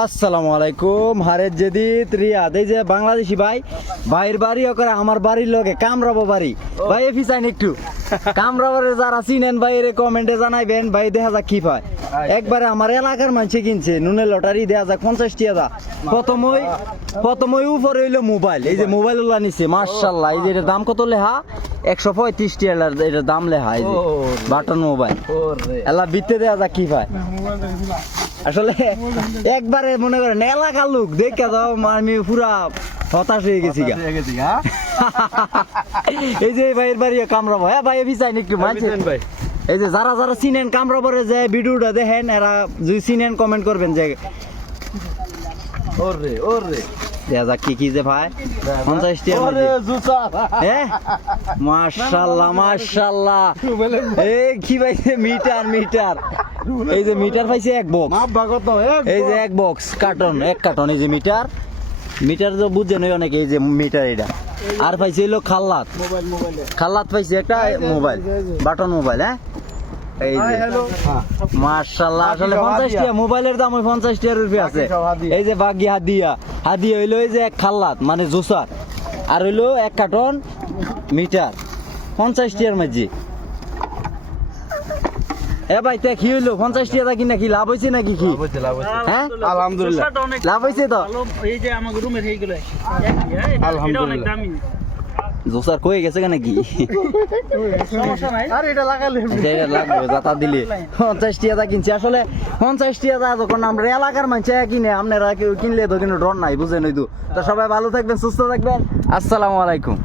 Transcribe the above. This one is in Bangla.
আসসালামু আলাইকুম হারের জেদিত রিয়াদ এই যে বাংলাদেশি ভাই ভাইয়ের বাড়ি করে আমার বাড়ির লগে কামরাবো বাড়ি ভাই এফি চাইন একটু কামরাবারে যারা চিনেন ভাই এর কমেন্টে জানাইবেন ভাই দেখা যাক কি পায় একবারে আমার এলাকার মানুষে কিনছে নুনের লটারি দেয়া যাক 50 টাকা প্রথমই উপরে হইলো মোবাইল এই যে মোবাইল ওলা নিছে মাশাআল্লাহ এই যে এর দাম কত লেখা 135 টাকা এর দাম লেখা এই যে বাটন মোবাইল এলা বিতে দেয়া যাক কি পায় আসলে একবারে মনে করেন এলাকার লোক দেখে দাও আমি পুরা হতাশ হয়ে গেছি এই যে ভাইয়ের বাড়ি কামরাবো হ্যাঁ ভাই ভিসাইন একটু মানছেন ভাই এই যে যারা যারা চিনেন কামরাবরে যে ভিডিওটা দেখেন এরা যদি চিনেন কমেন্ট করবেন যে ওরে ওরে দেখা কি যে ভাই 50 টাকা হ্যাঁ মাশাআল্লাহ মাশাআল্লাহ এই কি ভাইছে মিটার এই যে মিটার পাইছে এক বক্স এই যে এক বক্স কার্টন এক কার্টন এই যে মিটার তো বুঝছেন অনেকে এই যে মিটার এটা আর পাইছে হলো খাল্লাত পাইছে একটা মোবাইল বাটন মোবাইল হ্যাঁ এই যে মাশাআল্লাহ আসলে 50 টাকা মোবাইলের দাম ওই 50 টাকার উপরে আছে এই যে বাকি হাদিয়া হইলো এই যে এক খাল্লাত মানে জুসার আর হইলো এক কার্টন মিটার 50 টাকার মধ্যে এ ভাই তে কি হইলো 50 টাকা কিনা কি লাভ হইছে নাকি কি হ্যাঁ আলহামদুলিল্লাহ লাভ হইছে তো এই যে আমার রুমের এইগুলো আলহামদুলিল্লাহ জোসার কই গেছে কেন কি সমস্যা নাই আর এটা লাগালে এটা লাগবে জাতা দিলে 50 টাকা কিনছি আসলে 50 টাকা যখন আমরা এলাকার মানুষ কিনে আপনারা কিনলে তো কিন্তু ডর নাই বুঝেন হইতো তো সবাই ভালো থাকবেন সুস্থ থাকবেন আসসালামু আলাইকুম।